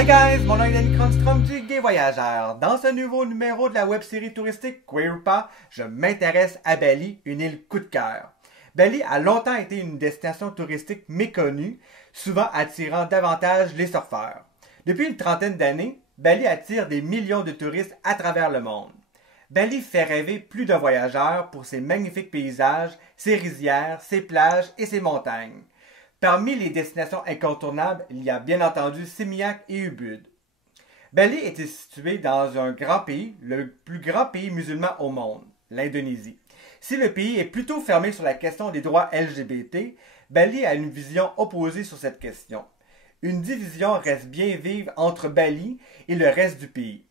Hi guys, mon nom est Danny Cronstrom du Gay Voyageur. Dans ce nouveau numéro de la web-série touristique Queer ou pas, je m'intéresse à Bali, une île coup de cœur. Bali a longtemps été une destination touristique méconnue, souvent attirant davantage les surfeurs. Depuis une trentaine d'années, Bali attire des millions de touristes à travers le monde. Bali fait rêver plus d'un voyageur pour ses magnifiques paysages, ses rizières, ses plages et ses montagnes. Parmi les destinations incontournables, il y a bien entendu Seminyak et Ubud. Bali était situé dans un grand pays, le plus grand pays musulman au monde, l'Indonésie. Si le pays est plutôt fermé sur la question des droits LGBT, Bali a une vision opposée sur cette question. Une division reste bien vive entre Bali et le reste du pays.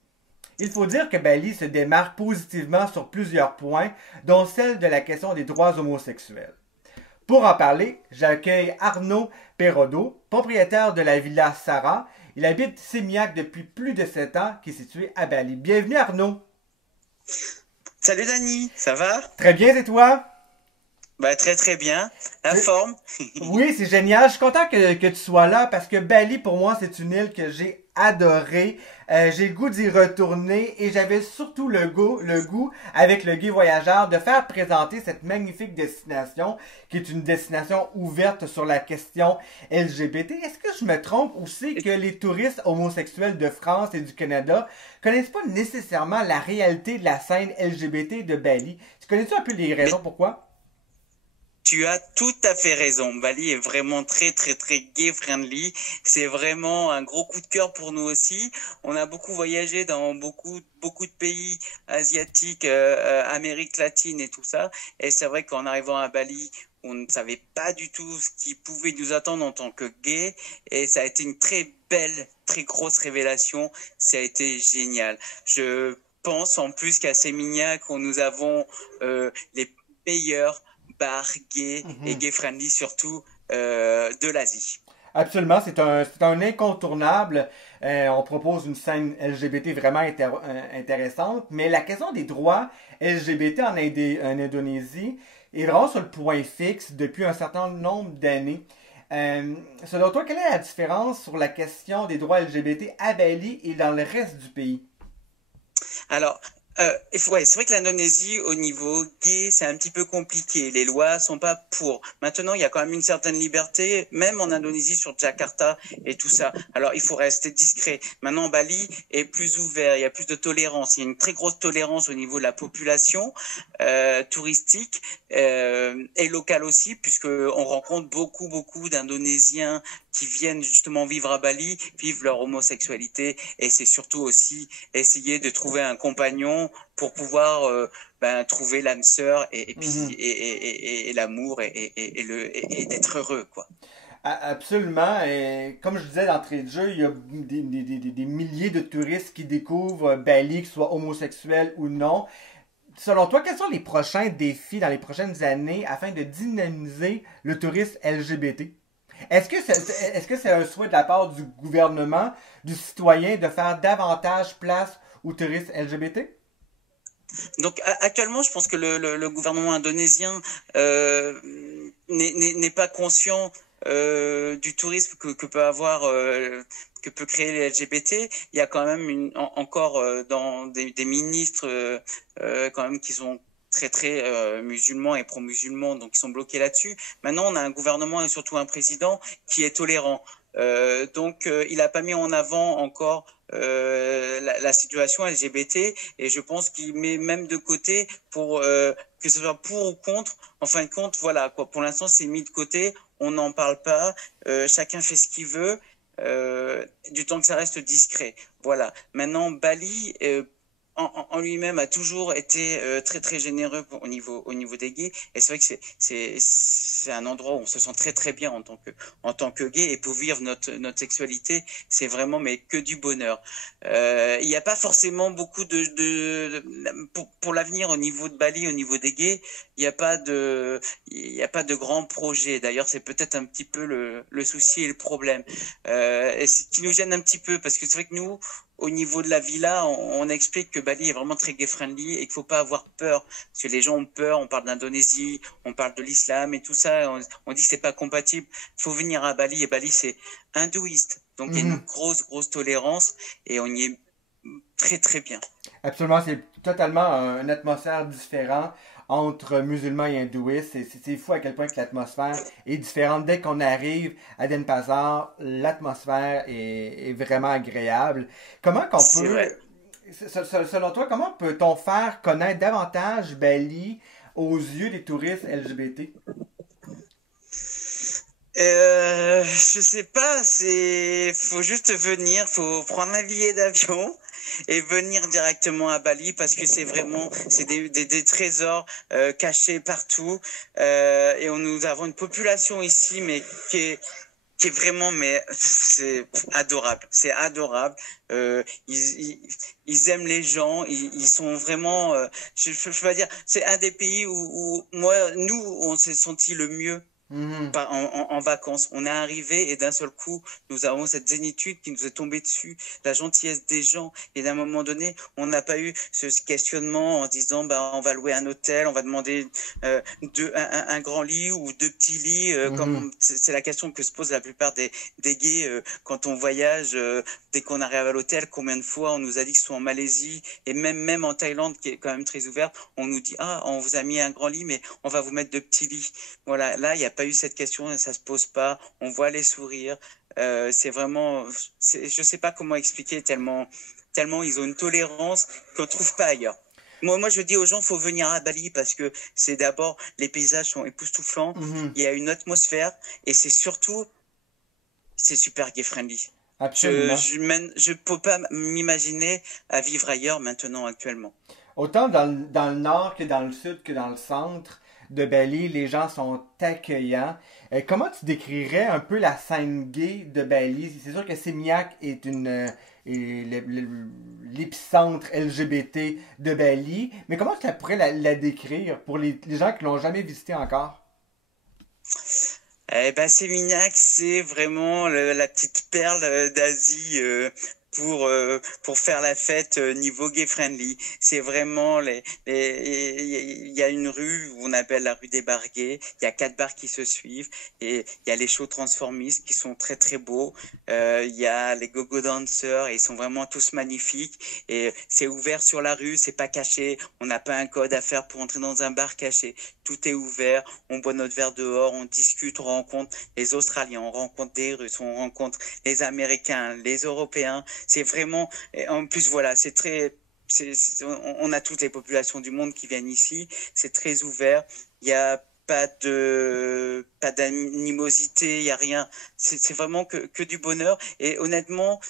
Il faut dire que Bali se démarque positivement sur plusieurs points, dont celle de la question des droits homosexuels. Pour en parler, j'accueille Arnaud Perrodo, propriétaire de la Villa Sarah. Il habite Seminyak depuis plus de 7 ans, qui est situé à Bali. Bienvenue Arnaud. Salut Dani, ça va? Très bien, et toi? Bah très très bien, la forme. Oui, c'est génial. Je suis content que tu sois là parce que Bali, pour moi, c'est une île que j'ai adorée. J'ai le goût d'y retourner et j'avais surtout le goût, avec le Guy Voyageur, de faire présenter cette magnifique destination qui est une destination ouverte sur la question LGBT. Est-ce que je me trompe ou c'est que les touristes homosexuels de France et du Canada connaissent pas nécessairement la réalité de la scène LGBT de Bali? Tu connais-tu un peu les raisons pourquoi? Tu as tout à fait raison. Bali est vraiment très très très gay friendly. C'est vraiment un gros coup de cœur pour nous aussi. On a beaucoup voyagé dans beaucoup de pays asiatiques, Amérique latine et tout ça. Et c'est vrai qu'en arrivant à Bali, on ne savait pas du tout ce qui pouvait nous attendre en tant que gay. Et ça a été une très belle, très grosse révélation. Ça a été génial. Je pense en plus qu'à Seminyak, nous avons les meilleurs bar gay et gay friendly surtout de l'Asie. Absolument, c'est un incontournable. On propose une scène LGBT vraiment intéressante, mais la question des droits LGBT en Indonésie est vraiment sur le point fixe depuis un certain nombre d'années. Selon toi, quelle est la différence sur la question des droits LGBT à Bali et dans le reste du pays? Alors, ouais, c'est vrai que l'Indonésie, au niveau gay, c'est un petit peu compliqué. Les lois sont pas pour. Maintenant, il y a quand même une certaine liberté, même en Indonésie, sur Jakarta et tout ça. Alors, il faut rester discret. Maintenant, Bali est plus ouvert, il y a plus de tolérance. Il y a une très grosse tolérance au niveau de la population touristique et locale aussi, puisque on rencontre beaucoup d'Indonésiens qui viennent justement vivre à Bali, vivent leur homosexualité, et c'est surtout aussi essayer de trouver un compagnon pour pouvoir trouver l'âme sœur et l'amour et d'être heureux quoi. Absolument. Et comme je disais d'entrée de jeu, il y a des milliers de touristes qui découvrent Bali, qu'ils soient homosexuels ou non. Selon toi, quels sont les prochains défis dans les prochaines années afin de dynamiser le tourisme LGBT? Est-ce que c'est un souhait de la part du gouvernement, du citoyen, de faire davantage place aux touristes LGBT? Donc actuellement, je pense que le gouvernement indonésien n'est pas conscient du tourisme que peut avoir que peut créer les LGBT. Il y a quand même encore dans des ministres quand même qui sont très musulmans et pro-musulmans, donc ils sont bloqués là-dessus. Maintenant, on a un gouvernement et surtout un président qui est tolérant. Donc, il n'a pas mis en avant encore la situation LGBT et je pense qu'il met même de côté pour que ce soit pour ou contre. En fin de compte, voilà quoi. Pour l'instant, c'est mis de côté. On n'en parle pas. Chacun fait ce qu'il veut. Du temps que ça reste discret. Voilà. Maintenant, Bali en lui-même a toujours été très généreux au niveau des gays et c'est vrai que c'est un endroit où on se sent très bien en tant que gay et pour vivre notre sexualité c'est vraiment mais que du bonheur. Il n'y a pas forcément beaucoup pour l'avenir au niveau de Bali, au niveau des gays, il n'y a pas de grands projets. D'ailleurs c'est peut-être un petit peu le souci et le problème et ce qui nous gêne un petit peu parce que c'est vrai que nous au niveau de la villa, on explique que Bali est vraiment très gay-friendly et qu'il faut pas avoir peur. Parce que les gens ont peur, on parle d'Indonésie, on parle de l'islam et tout ça, on dit que c'est pas compatible. Il faut venir à Bali et Bali c'est hindouiste. Donc il y a une grosse tolérance et on y est très très bien. Absolument, c'est totalement une atmosphère différente entre musulmans et hindouistes. C'est fou à quel point que l'atmosphère est différente. Dès qu'on arrive à Denpasar, l'atmosphère est vraiment agréable. Comment qu'on C'est peut, vrai. selon toi, comment peut-on faire connaître davantage Bali aux yeux des touristes LGBT? Je sais pas, faut juste venir, faut prendre un billet d'avion et venir directement à Bali parce que c'est des trésors cachés partout et nous avons une population ici mais qui est vraiment mais c'est adorable. Ils aiment les gens, ils sont vraiment je peux pas dire, c'est un des pays où nous on s'est senti le mieux en vacances. On est arrivé et d'un seul coup, nous avons cette zénitude qui nous est tombée dessus, la gentillesse des gens. Et d'un moment donné, on n'a pas eu ce questionnement en se disant, bah, on va louer un hôtel, on va demander un grand lit ou deux petits lits. Comme c'est la question que se pose la plupart des gays quand on voyage. Dès qu'on arrive à l'hôtel, combien de fois on nous a dit qu'ils sont en Malaisie et même en Thaïlande, qui est quand même très ouverte, on nous dit, ah, on vous a mis un grand lit, mais on va vous mettre deux petits lits. Voilà, là, il y a pas eu cette question, ça se pose pas, on voit les sourires, c'est vraiment, je sais pas comment expliquer tellement ils ont une tolérance qu'on trouve pas ailleurs. Moi, je dis aux gens, faut venir à Bali parce que c'est d'abord, les paysages sont époustouflants, il y a une atmosphère et c'est surtout, c'est super gay friendly. Absolument. Je peux pas m'imaginer à vivre ailleurs maintenant, actuellement. Autant dans le nord que dans le sud que dans le centre de Bali, les gens sont accueillants. Comment tu décrirais un peu la scène gay de Bali? C'est sûr que Seminyak est l'épicentre LGBT de Bali, mais comment tu pourrais la décrire pour les gens qui l'ont jamais visité encore? Eh ben, Sémignac, c'est vraiment la petite perle d'Asie pour faire la fête niveau gay friendly. C'est vraiment il y a une rue où on appelle la rue des bars gays. Il y a 4 bars qui se suivent et il y a les shows transformistes qui sont très très beaux. Il y a les go-go dancers et ils sont vraiment tous magnifiques et c'est ouvert sur la rue, c'est pas caché. On n'a pas un code à faire pour entrer dans un bar caché. Tout est ouvert. On boit notre verre dehors, on discute, on rencontre les Australiens, on rencontre des Russes, on rencontre les Américains, les Européens. C'est vraiment, en plus voilà, c'est très, on a toutes les populations du monde qui viennent ici. C'est très ouvert. Il y a pas d'animosité, il y a rien. C'est vraiment que du bonheur. Et honnêtement,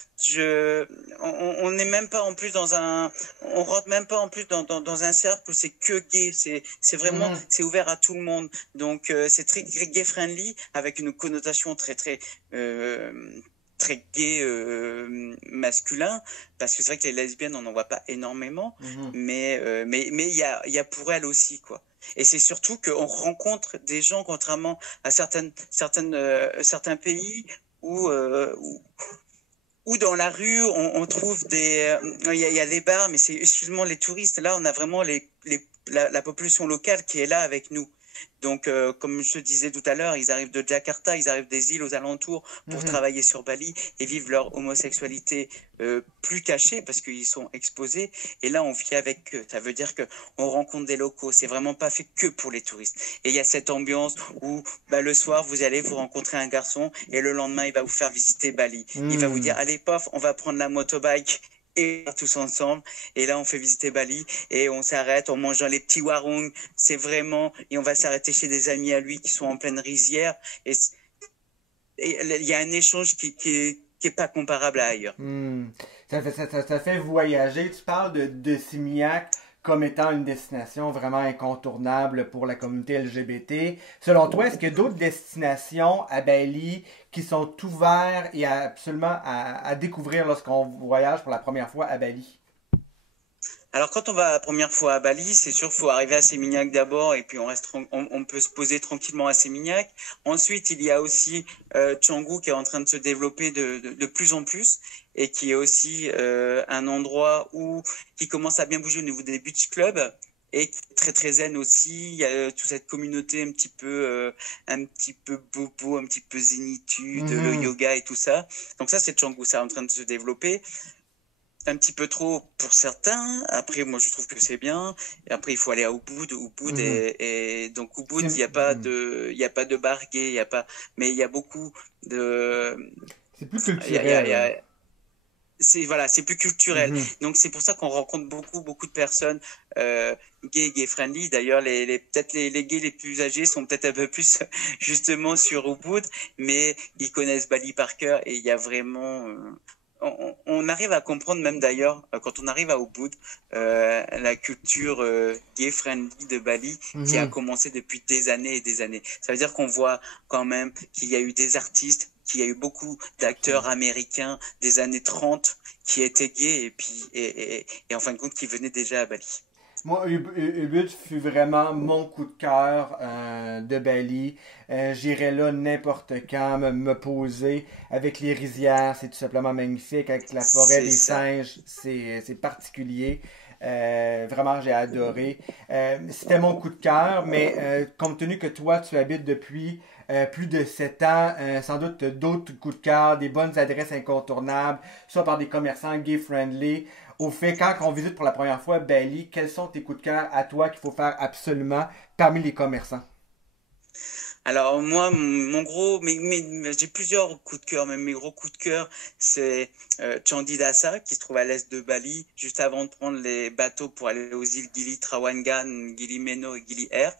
on n'est même pas en plus on rentre même pas en plus dans un cercle où c'est que gay. C'est vraiment, c'est ouvert à tout le monde. Donc c'est très gay friendly avec une connotation très très très gay masculin parce que c'est vrai que les lesbiennes on n'en voit pas énormément mais il y a pour elles aussi quoi. Et c'est surtout qu'on rencontre des gens contrairement à certains pays où dans la rue on trouve il y a des bars mais c'est exclusivement les touristes. Là on a vraiment la population locale qui est là avec nous. Donc, comme je te disais tout à l'heure, ils arrivent de Jakarta, ils arrivent des îles aux alentours pour travailler sur Bali et vivre leur homosexualité plus cachée parce qu'ils sont exposés. Et là, on vit avec eux. Ça veut dire que on rencontre des locaux. C'est vraiment pas fait que pour les touristes. Et il y a cette ambiance où le soir, vous allez vous rencontrer un garçon et le lendemain, il va vous faire visiter Bali. Il va vous dire, allez, pof, on va prendre la motobike et tous ensemble et là on fait visiter Bali et on s'arrête, on mange dans les petits warung, c'est vraiment, et on va s'arrêter chez des amis à lui qui sont en pleine rizière et il y a un échange qui est pas comparable à ailleurs. Ça fait voyager. Tu parles de Seminyak comme étant une destination vraiment incontournable pour la communauté LGBT. Selon toi, est-ce qu'il y a d'autres destinations à Bali qui sont ouvertes et absolument à découvrir lorsqu'on voyage pour la première fois à Bali? Alors quand on va la première fois à Bali, c'est sûr faut arriver à Seminyak d'abord et puis on peut se poser tranquillement à Seminyak. Ensuite, il y a aussi Canggu qui est en train de se développer de plus en plus et qui est aussi un endroit où qui commence à bien bouger au niveau des beach clubs et qui est très très zen aussi. Il y a toute cette communauté un petit peu bobo, un petit peu zénitude, le Mhm. yoga et tout ça. Donc ça c'est Canggu, ça est en train de se développer un petit peu trop pour certains. Après, moi, je trouve que c'est bien. Et après, il faut aller à Ubud. Ubud Mhm. et donc Ubud, Mhm. il y a pas de bar gay, il y a pas, mais il y a beaucoup de, C'est plus il y culturel. a, c'est voilà, c'est plus culturel. Mhm. Donc c'est pour ça qu'on rencontre beaucoup de personnes gay friendly. D'ailleurs, peut-être les gays les plus âgés sont peut-être un peu plus justement sur Ubud, mais ils connaissent Bali par cœur et il y a vraiment on arrive à comprendre même d'ailleurs quand on arrive à Ubud la culture gay friendly de Bali qui a Mhm. commencé depuis des années et des années. Ça veut dire qu'on voit quand même qu'il y a eu des artistes, qu'il y a eu beaucoup d'acteurs Absolument. américains des années 30 qui étaient gays et puis et en fin de compte qui venaient déjà à Bali. Moi, Ubud fut vraiment mon coup de cœur de Bali. J'irais là n'importe quand me poser avec les rizières, c'est tout simplement magnifique. Avec la forêt C'est des ça. singes, c'est particulier. Vraiment, j'ai adoré. C'était mon coup de cœur, mais compte tenu que toi, tu habites depuis plus de 7 ans, sans doute t'as d'autres coups de cœur, des bonnes adresses incontournables, soit par des commerçants gay-friendly, au fait, quand on visite pour la première fois Bali, quels sont tes coups de cœur à toi qu'il faut faire absolument parmi les commerçants? Alors moi, j'ai plusieurs coups de cœur, même mes gros coups de cœur, c'est Chandidasa qui se trouve à l'est de Bali, juste avant de prendre les bateaux pour aller aux îles Gili Trawangan, Gili Meno et Gili Air.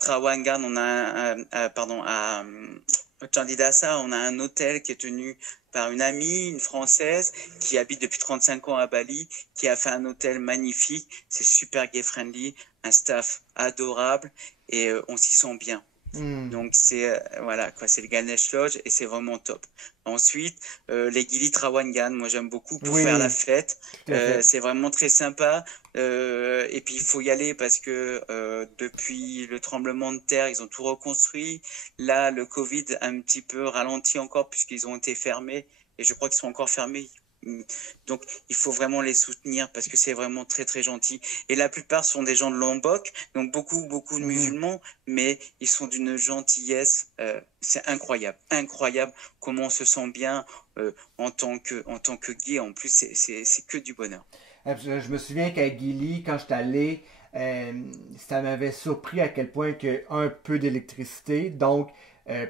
Trawangan, on a pardon, à Chandidasa, on a un hôtel qui est tenu par une amie, une Française, qui habite depuis 35 ans à Bali, qui a fait un hôtel magnifique, c'est super gay friendly, un staff adorable et on s'y sent bien. Hmm. Donc c'est voilà quoi, c'est le Ganesh Lodge et c'est vraiment top. Ensuite, les Gili Trawangan, moi j'aime beaucoup pour faire la Oui, fête. tout à fait. C'est vraiment très sympa. Et puis il faut y aller parce que depuis le tremblement de terre, ils ont tout reconstruit. Là, le Covid a un petit peu ralenti encore puisqu'ils ont été fermés et je crois qu'ils sont encore fermés. Donc il faut vraiment les soutenir parce que c'est vraiment très très gentil. Et la plupart sont des gens de Lombok, donc beaucoup de Mhm. musulmans, mais ils sont d'une gentillesse. C'est incroyable, incroyable comment on se sent bien en tant que gay. En plus, c'est que du bonheur. Je me souviens qu'à Gili, quand j'étais allé, euh, ça m'avait surpris à quel point qu'il y a un peu d'électricité. Donc,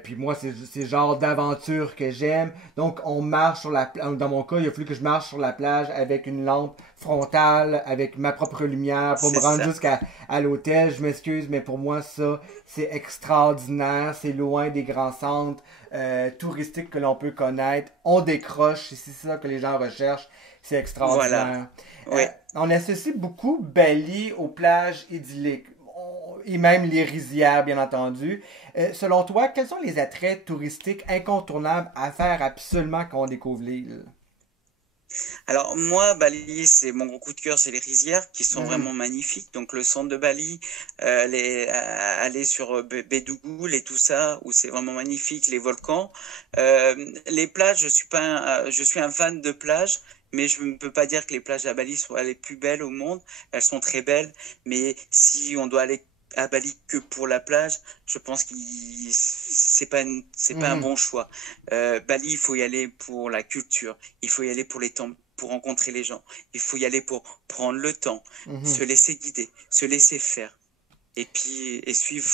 puis moi, c'est le genre d'aventure que j'aime. Donc, on marche sur la plage. Dans mon cas, il a fallu que je marche sur la plage avec une lampe frontale, avec ma propre lumière pour me C'est rendre ça. jusqu'à à l'hôtel. Je m'excuse, mais pour moi, ça, c'est extraordinaire. C'est loin des grands centres touristiques que l'on peut connaître. On décroche, c'est ça que les gens recherchent. C'est Voilà. extraordinaire. Oui. On associe beaucoup Bali aux plages idylliques et même les rizières, bien entendu. Selon toi, quels sont les attraits touristiques incontournables à faire absolument quand on découvre l'île? Alors moi, Bali, c'est mon gros coup de cœur, c'est les rizières qui sont Mhm. vraiment magnifiques. Donc le centre de Bali, aller sur Bedugul et tout ça, où c'est vraiment magnifique, les volcans. Les plages, je suis un fan de plages, mais je ne peux pas dire que les plages à Bali soient les plus belles au monde. Elles sont très belles, mais si on doit aller à Bali que pour la plage, je pense que c'est pas un Mhm. bon choix. Bali, il faut y aller pour la culture, il faut y aller pour les temples, pour rencontrer les gens, il faut y aller pour prendre le temps, Mhm. se laisser guider, se laisser faire, et puis et suivre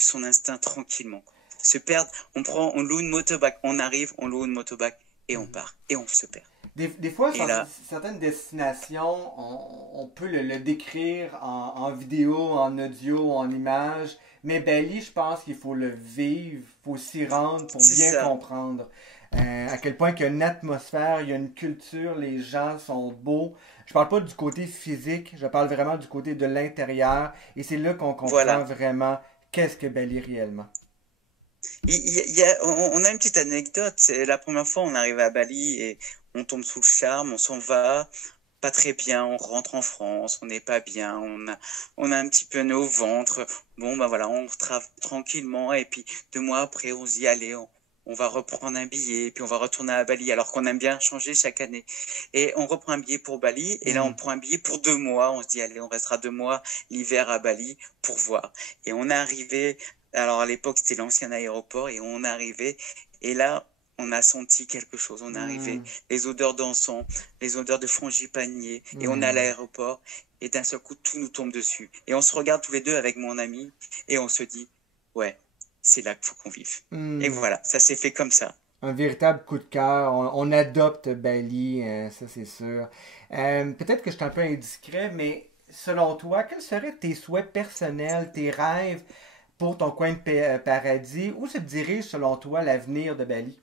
son instinct tranquillement. Se perdre, on loue une motobac, on arrive, on loue une motobac et on part et on se perd. Des fois, Et sur là, certaines destinations, on peut le décrire en vidéo, en audio, en image. Mais Bali, je pense qu'il faut le vivre, il faut s'y rendre pour c'est bien ça. comprendre à quel point il y a une atmosphère, il y a une culture, les gens sont beaux. Je parle pas du côté physique, je parle vraiment du côté de l'intérieur. Et c'est là qu'on comprend Voilà. vraiment qu'est-ce que Bali réellement. On a une petite anecdote. C'est la première fois on arrive à Bali et on tombe sous le charme, on s'en va. pas très bien, on rentre en France, on n'est pas bien, on a un petit peu nos ventres. Bon, ben voilà, on travaille tranquillement et puis 2 mois après, on se dit, allez, on va reprendre un billet et puis on va retourner à Bali alors qu'on aime bien changer chaque année. Et on reprend un billet pour Bali et là, on prend un billet pour 2 mois. On se dit, allez, on restera 2 mois l'hiver à Bali pour voir. Et on est arrivé, alors à l'époque, c'était l'ancien aéroport et on est arrivé et là, on a senti quelque chose. On est arrivé, les odeurs d'encens, les odeurs de frangipanier, et on est à l'aéroport, et d'un seul coup, tout nous tombe dessus. Et on se regarde tous les deux avec mon ami, et on se dit, ouais, c'est là qu'il faut qu'on vive. Et voilà, ça s'est fait comme ça. Un véritable coup de cœur. On adopte Bali, ça c'est sûr. Peut-être que je suis un peu indiscret, mais selon toi, quels seraient tes souhaits personnels, tes rêves pour ton coin de paradis? Où se dirige selon toi l'avenir de Bali?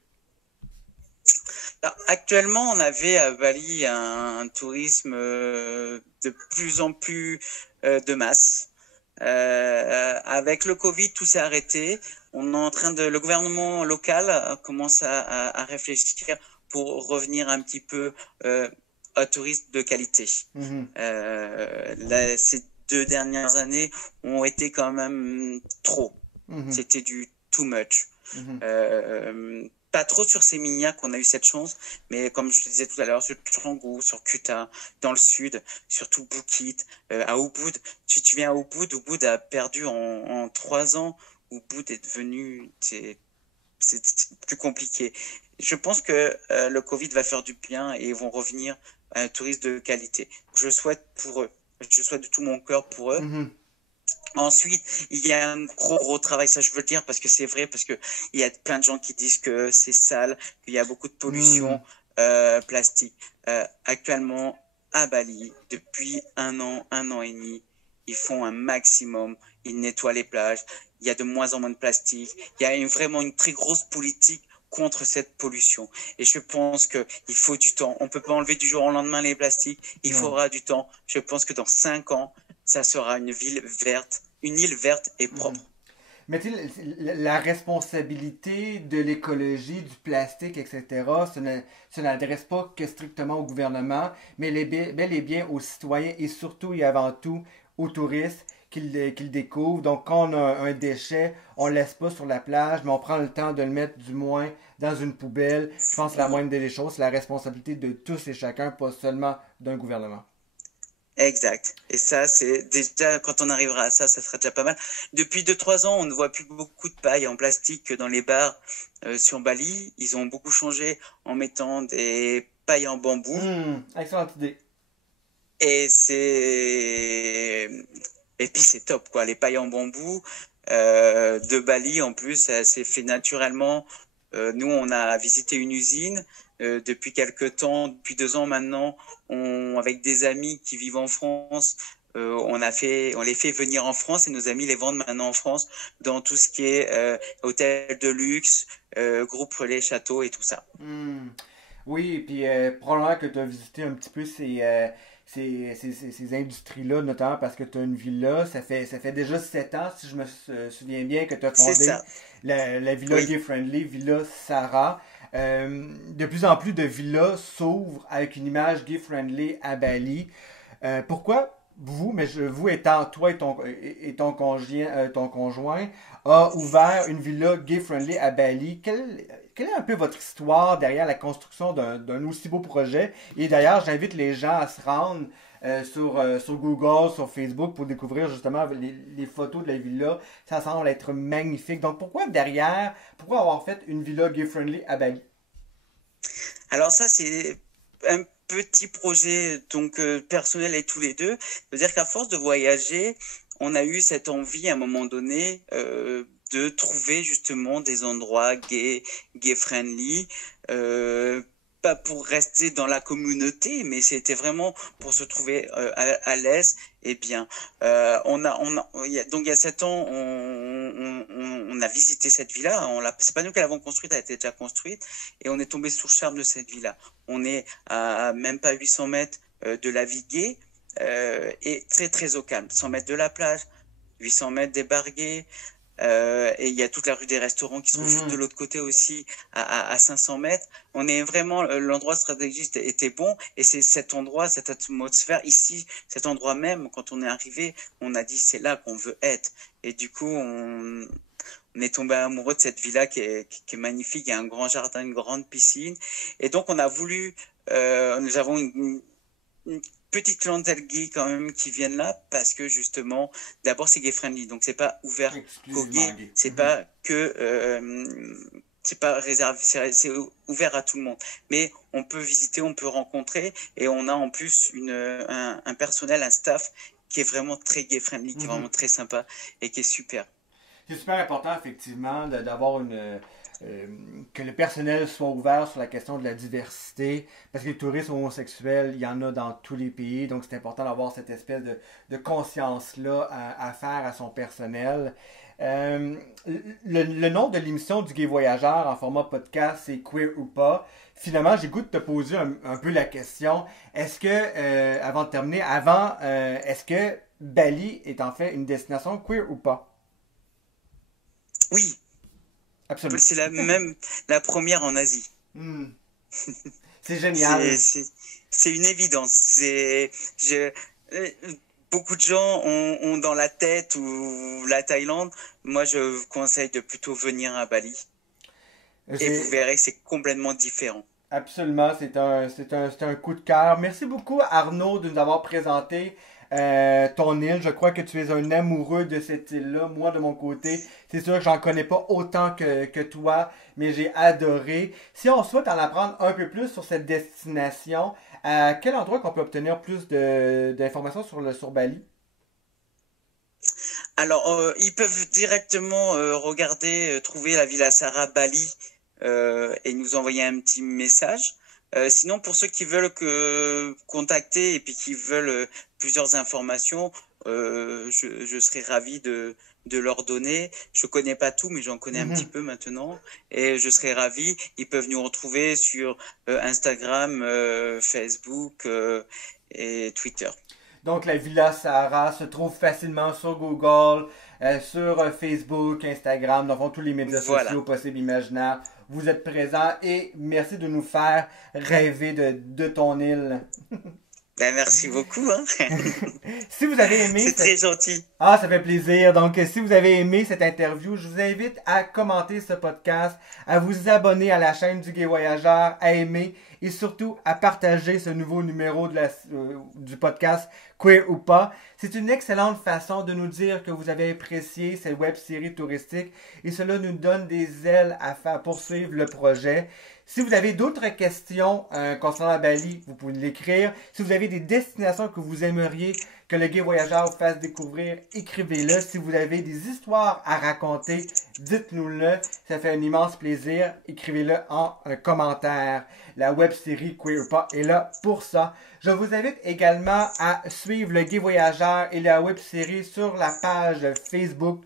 Alors, actuellement, on avait à Bali un tourisme de plus en plus de masse. Avec le Covid, tout s'est arrêté. On est en train le gouvernement local commence à réfléchir pour revenir un petit peu au tourisme de qualité. Ces 2 dernières années ont été quand même trop. C'était du too much. Pas trop sur Sémignac qu'on a eu cette chance, mais comme je te disais tout à l'heure, sur Canggu, sur Kuta, dans le sud, surtout Bukit, à Ubud. Si tu viens à Ubud, Ubud a perdu en 3 ans. Ubud est devenu, c'est plus compliqué. Je pense que le Covid va faire du bien et ils vont revenir à un tourisme de qualité. Je souhaite pour eux. Je souhaite de tout mon cœur pour eux. Ensuite, il y a un gros travail, ça je veux le dire parce que c'est vrai, parce que il y a plein de gens qui disent que c'est sale, qu'il y a beaucoup de pollution plastique. Actuellement, à Bali, depuis un an et demi, ils font un maximum, ils nettoient les plages, il y a de moins en moins de plastique, il y a vraiment une très grosse politique contre cette pollution. Et je pense qu'il faut du temps. On peut pas enlever du jour au lendemain les plastiques, il faudra du temps. Je pense que dans 5 ans, ça sera une île verte et propre. Mais tu sais, la responsabilité de l'écologie, du plastique, etc., ça n'adresse pas que strictement au gouvernement, mais bel et bien aux citoyens et surtout et avant tout aux touristes qu'ils découvrent. Donc, quand on a un déchet, on ne le laisse pas sur la plage, mais on prend le temps de le mettre du moins dans une poubelle. Je pense que la moindre des choses, c'est la responsabilité de tous et chacun, pas seulement d'un gouvernement. Exact. Et ça, c'est déjà, quand on arrivera à ça, ça sera déjà pas mal. Depuis 2, 3 ans, on ne voit plus beaucoup de paille en plastique dans les bars sur Bali. Ils ont beaucoup changé en mettant des pailles en bambou. Excellente idée. Et et puis c'est top, quoi. Les pailles en bambou de Bali, en plus, ça s'est fait naturellement. Nous, on a visité une usine depuis quelques temps, depuis 2 ans maintenant. Avec des amis qui vivent en France, on les fait venir en France et nos amis les vendent maintenant en France dans tout ce qui est hôtel de luxe, groupe relais, château et tout ça. Oui, et puis probablement que tu as visité un petit peu ces industries-là, notamment parce que tu as une villa. Ça fait déjà 7 ans, si je me souviens bien, que tu as fondé la villa Gay Friendly, Villa Sarah. De plus en plus de villas s'ouvrent avec une image Gay Friendly à Bali. Pourquoi vous étant toi et ton conjoint, a ouvert une villa Gay Friendly à Bali? Quelle est un peu votre histoire derrière la construction d'un aussi beau projet? Et d'ailleurs, j'invite les gens à se rendre sur Google, sur Facebook pour découvrir justement les photos de la villa. Ça semble être magnifique. Donc pourquoi avoir fait une villa Gay Friendly à Bali? Alors ça, c'est un petit projet donc personnel et tous les deux. C'est-à-dire qu'à force de voyager, on a eu cette envie à un moment donné de trouver justement des endroits gay friendly, pas pour rester dans la communauté, mais c'était vraiment pour se trouver à l'aise et bien. Donc il y a 7 ans, on a visité cette villa. C'est pas nous qui l'avons construite, elle était déjà construite, et on est tombé sous le charme de cette villa. On est à même pas 800 mètres de la vie gay et très très au calme. 100 mètres de la plage, 800 mètres des bars gays. Et il y a toute la rue des restaurants qui se trouve juste de l'autre côté aussi, à 500 mètres. On est vraiment, l'endroit stratégique était bon, et c'est cet endroit, cette atmosphère ici, cet endroit même, quand on est arrivé, on a dit c'est là qu'on veut être. Et du coup, on est tombé amoureux de cette villa qui est magnifique. Il y a un grand jardin, une grande piscine. Et donc, on a voulu, nous avons une petite clientèle gay quand même qui viennent là parce que justement, d'abord c'est gay friendly, donc c'est pas ouvert qu'aux gays, c'est pas que c'est pas réservé, c'est ouvert à tout le monde. Mais on peut visiter, on peut rencontrer, et on a en plus un personnel, un staff qui est vraiment très gay friendly, qui est vraiment très sympa et qui est super. C'est super important, effectivement, d'avoir que le personnel soit ouvert sur la question de la diversité, parce que les touristes homosexuels, il y en a dans tous les pays, donc c'est important d'avoir cette espèce de conscience-là à faire à son personnel. Le nom de l'émission du Gay Voyageur en format podcast, c'est Queer ou pas. Finalement, j'ai goût de te poser un peu la question. Est-ce que, avant de terminer, est-ce que Bali est en fait une destination queer ou pas? Oui, Absolument. c'est la première en Asie. C'est génial. C'est une évidence. Beaucoup de gens ont dans la tête ou la Thaïlande. Moi, je vous conseille de plutôt venir à Bali. Et vous verrez que c'est complètement différent. Absolument, c'est un coup de cœur. Merci beaucoup Arnaud de nous avoir présenté ton île. Je crois que tu es un amoureux de cette île-là. Moi, de mon côté, c'est sûr que j'en connais pas autant que toi, mais j'ai adoré. Si on souhaite en apprendre un peu plus sur cette destination, à quel endroit qu'on peut obtenir plus d'informations sur Bali? Alors, ils peuvent directement regarder, trouver la Villa Sara Bali et nous envoyer un petit message. Sinon, pour ceux qui veulent contacter et puis qui veulent plusieurs informations, je serais ravi de leur donner. Je connais pas tout, mais j'en connais un petit peu maintenant, et je serais ravi. Ils peuvent nous retrouver sur Instagram, Facebook et Twitter. Donc la Villa Sara se trouve facilement sur Google, sur Facebook, Instagram, dans tous les médias sociaux possibles, imaginaires. Vous êtes présents et merci de nous faire rêver de ton île. Ben, merci beaucoup. Hein. Si vous avez aimé... C'est très gentil. Ah, ça fait plaisir. Donc, si vous avez aimé cette interview, je vous invite à commenter ce podcast, à vous abonner à la chaîne du Gay Voyageur, à aimer et surtout à partager ce nouveau numéro du podcast Queer ou pas. C'est une excellente façon de nous dire que vous avez apprécié cette web-série touristique et cela nous donne des ailes à faire poursuivre le projet. Si vous avez d'autres questions concernant Bali, vous pouvez l'écrire. Si vous avez des destinations que vous aimeriez que le Gay Voyageur vous fasse découvrir, écrivez-le. Si vous avez des histoires à raconter, dites-nous-le. Ça fait un immense plaisir. Écrivez-le en commentaire. La web-série Queer ou pas est là pour ça. Je vous invite également à suivre le Gay Voyageur et la web-série sur la page Facebook,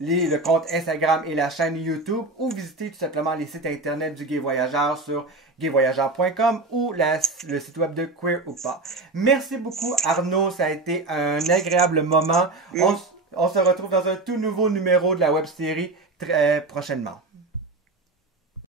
le compte Instagram et la chaîne YouTube, ou visiter tout simplement les sites internet du Gay Voyageur sur gayvoyageur.com ou le site web de Queer ou pas. Merci beaucoup Arnaud, ça a été un agréable moment. On se retrouve dans un tout nouveau numéro de la web-série très prochainement.